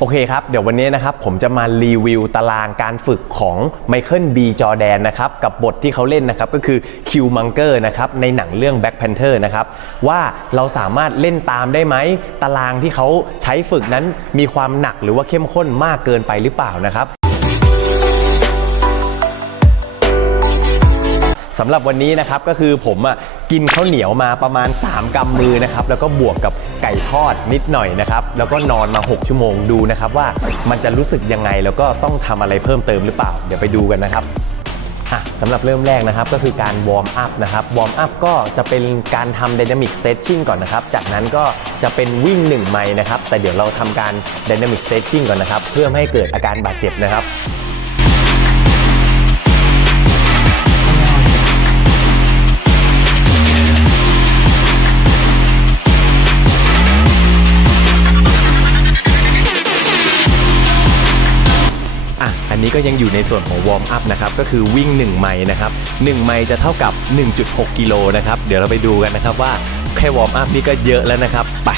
โอเคครับ เดี๋ยววันนี้นะครับผมจะมารีวิวตารางการฝึกของไมเคิลบีจอแดนนะครับกับบทที่เขาเล่นนะครับก็คือคิวมังเกอร์นะครับในหนังเรื่อง Black Panther นะครับว่าเราสามารถเล่นตามได้ไหม ตารางที่เขาใช้ฝึกนั้นมีความหนักหรือว่าเข้มข้นมากเกินไปหรือเปล่านะครับสำหรับวันนี้นะครับก็คือผมอะกินข้าวเหนียวมาประมาณ 3กำมือนะครับแล้วก็บวกกับ ไก่ทอดนิดหน่อยนะครับ แล้วก็นอนมา 6 ชั่วโมงดูนะครับว่ามันจะรู้สึกยังไง แล้วก็ต้องทำอะไรเพิ่มเติมหรือเปล่า เดี๋ยวไปดูกันนะครับอะสำหรับเริ่มแรกนะครับก็คือการวอร์มอัพนะครับวอร์มอัพก็จะเป็นการทำ Dynamic Stretching ก่อนนะครับ จากนั้นก็จะเป็นวิ่ง1ไมล์นะครับ แต่เดี๋ยวเราทำการ Dynamic Stretching ก่อนนะครับ เพื่อไม่ให้เกิดอาการบาดเจ็บนะครับ อะอันนี้ก็ยังอยู่ในส่วนของวอร์มอัพนะครับก็คือวิ่ง 1 ไมล์นะครับ1ไมล์จะเท่ากับ 1.6 กิโลนะครับเดี๋ยวเราไปดูกันนะครับว่าแค่วอร์มอัพนี่ก็เยอะแล้วนะครับไป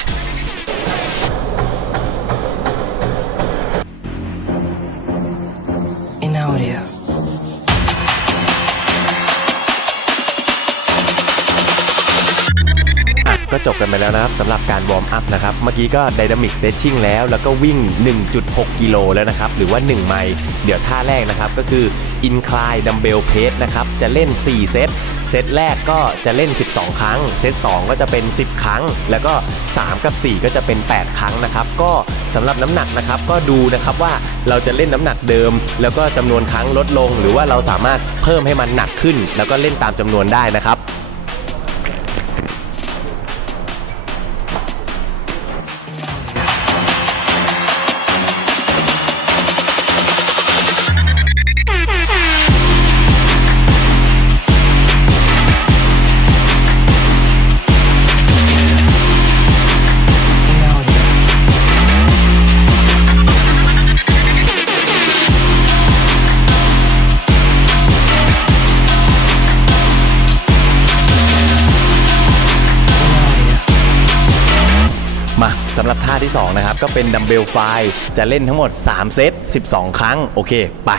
จบกันไปแล้วนะครับสำหรับการวอร์มอัพนะครับ เมื่อกี้ก็ Dynamic Stretching แล้ว แล้วก็วิ่ง 1.6 กิโลแล้วนะครับ หรือว่า 1 ไมล์เดี๋ยวท่าแรกนะครับ ก็คือ Incline Dumbbell Press นะครับ จะเล่น 4 เซตเซตแรกก็จะเล่น 12 ครั้ง เซต2ก็จะเป็น 10 ครั้ง แล้วก็ 3 กับ 4 ก็จะเป็น 8 ครั้งนะครับ ก็สำหรับน้ำหนักนะครับ ก็ดูนะครับว่าเราจะเล่นน้ำหนักเดิม แล้วก็จำนวนครั้งลดลง หรือว่าเราสามารถเพิ่มให้มันหนักขึ้น แล้วก็เล่นตามจำนวนได้นะครับ สำหรับท่าที่ 2 นะครับ ก็เป็นดัมเบลไฟจะเล่นทั้งหมด 3 เซต 12 ครั้ง โอเค ไป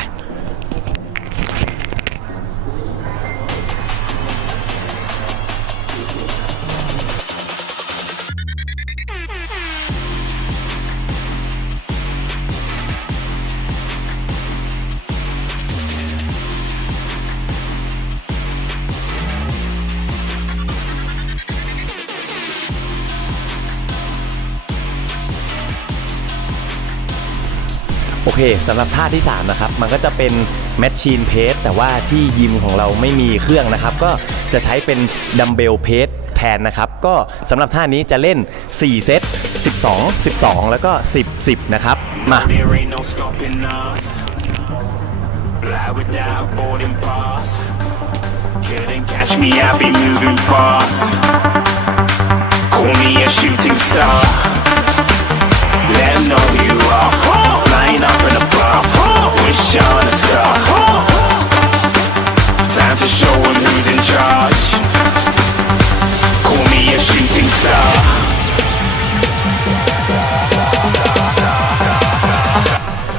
โอเคสำหรับท่าที่ 3 นะครับ มันก็จะเป็นแมชชีนเพสแต่ว่าที่ยิมของเราไม่มีเครื่องนะครับ ก็จะใช้เป็นดัมเบลเพสแทนนะครับ ก็สำหรับท่านี้จะเล่น 4 เซต 12 12 แล้วก็ 10 10 นะครับ มา Catch me, I be moving fast. Call me a shooting star. Let know you Wish on a star. Time to show 'em who's in charge. Call me a shooting star.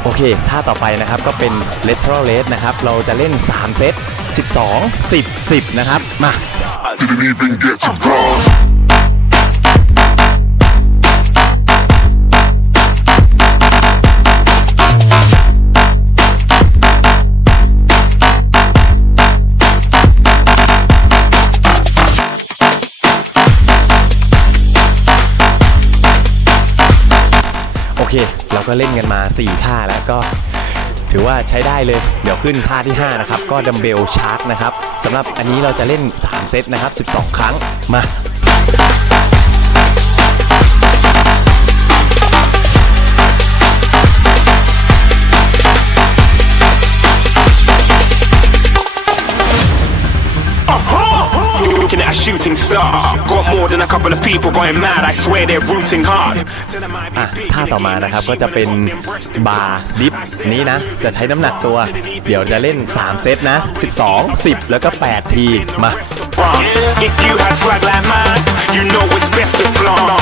โอเค ท่าต่อไปนะครับก็เป็น lateral raise นะครับ เราจะเล่น 3 เซต 12 10 10 นะครับ มา Didn't even get to cross. เราก็เล่นกันมา 4 ท่าแล้วก็ถือว่าใช้ได้เลย เดี๋ยวขึ้นท่าที่ 5 นะครับ ก็ดัมเบลชาร์กนะครับสำหรับอันนี้เราจะเล่น 3 เซตนะครับ 12 ครั้งมา shooting star. Got more than a couple of people going mad, I swear they're rooting hard. Tell them I be อะ big ท่า in the ต่อมา game นะครับ like ก็จะเป็น she want them breasts to บาร์ bust. ดิฟนี้นะ จะใช้น้ำหนักตัว เดี๋ยวจะเล่น 3 เซตนะ 12 10 แล้วก็ 8 ที มา If you had swag like mine, you know it's best to flaunt.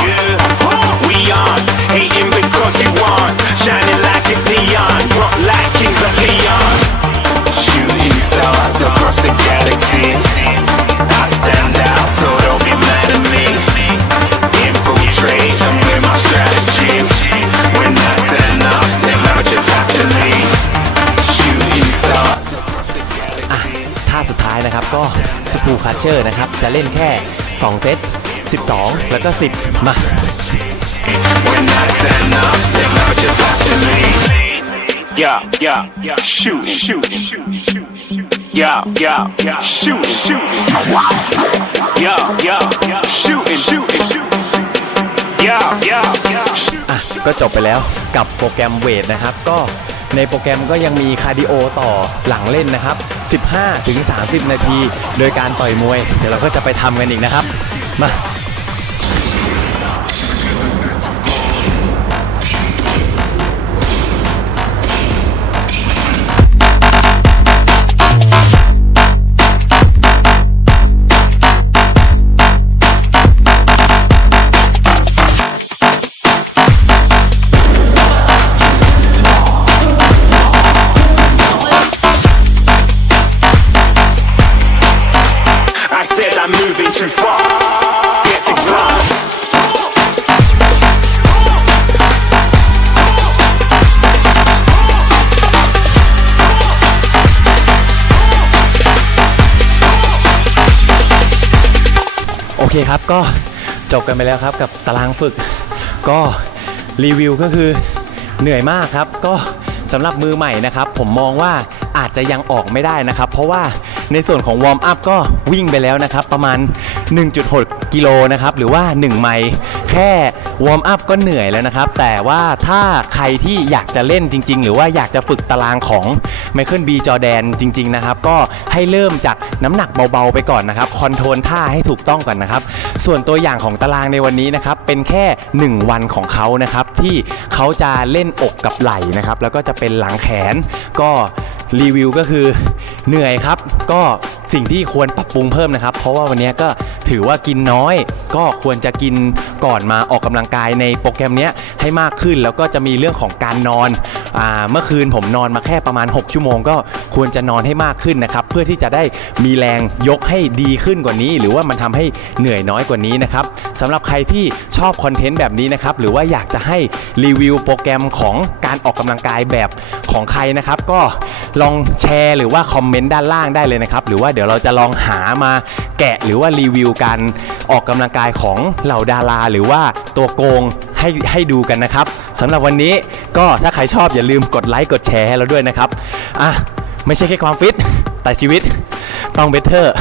เชอร์นะครับ จะเล่นแค่ 2 เซต 12 แล้วก็ 10 มา When I turn up, then I just have to leave. Yeah, yeah, yeah, shoot, shoot, yeah, yeah, yeah, shoot, shoot, yeah, yeah, yeah, shooting, shooting, yeah, yeah, yeah, shoot. อะก็จบไปแล้วกับโปรแกรมเวทนะครับก็ ในโปรแกรมก็ยังมีคาร์ดิโอต่อหลังเล่นนะครับ 15ถึง30 นาที โดยการต่อยมวย เดี๋ยวเราก็จะไปทำกันอีกนะครับ มา เคครับก็จบกันไปแล้วครับกับตารางฝึก ก็รีวิวก็คือเหนื่อยมากครับ ก็สำหรับมือใหม่นะครับ ผมมองว่าอาจจะยังออกไม่ได้นะครับ เพราะว่าในส่วนของวอร์มอัพก็วิ่งไปแล้วนะครับ ประมาณ 1.6 กิโลนะครับ หรือว่า 1 ไมล์แค่ วอร์มอัพก็เหนื่อยแล้วนะครับ แต่ว่าถ้าใครที่อยากจะเล่นจริง ๆ หรือว่าอยากจะฝึกตารางของไมเคิลบีจอแดนจริง ๆ นะครับ ก็ให้เริ่มจากน้ำหนักเบา ๆ ไปก่อนนะครับ คอนโทรลท่าให้ถูกต้องก่อนนะครับ ส่วนตัวอย่างของตารางในวันนี้นะครับ เป็นแค่ 1 วันของเขานะครับ ที่เขาจะเล่นอกกับไหล่นะครับ แล้วก็จะเป็นหลังแขนก็รีวิวก็คือเหนื่อยครับ ก็ สิ่งที่ควรปรับปรุงเพิ่มนะครับ เพราะว่าวันนี้ก็ถือว่ากินน้อย ก็ควรจะกินก่อนมาออกกำลังกายในโปรแกรมนี้ให้มากขึ้น แล้วก็จะมีเรื่องของการนอน เมื่อคืนผมนอนมาแค่ประมาณ 6 ชั่วโมง ก็ควรจะนอนให้มากขึ้นนะครับ เพื่อที่จะได้มีแรงยกให้ดีขึ้นกว่านี้ หรือว่ามันทำให้เหนื่อยน้อยกว่านี้นะครับสำหรับใครที่ชอบคอนเทนต์แบบนี้นะครับหรือว่าอยากจะให้รีวิวโปรแกรมของการออกกำลังกายแบบของใครนะครับ ก็ลองแชร์หรือว่าคอมเมนต์ด้านล่างได้เลยนะครับ หรือว่าเดี๋ยวเราจะลองหามาแกะหรือว่ารีวิวการออกกำลังกายของเหล่าดารา หรือว่าตัวโกงให้ให้ดูกันนะครับ สำหรับวันนี้ก็ถ้าใครชอบอย่าลืมกดไลค์กดแชร์ให้เราด้วยนะครับอะไม่ใช่แค่ความฟิตแต่ชีวิตต้องเบเทอร์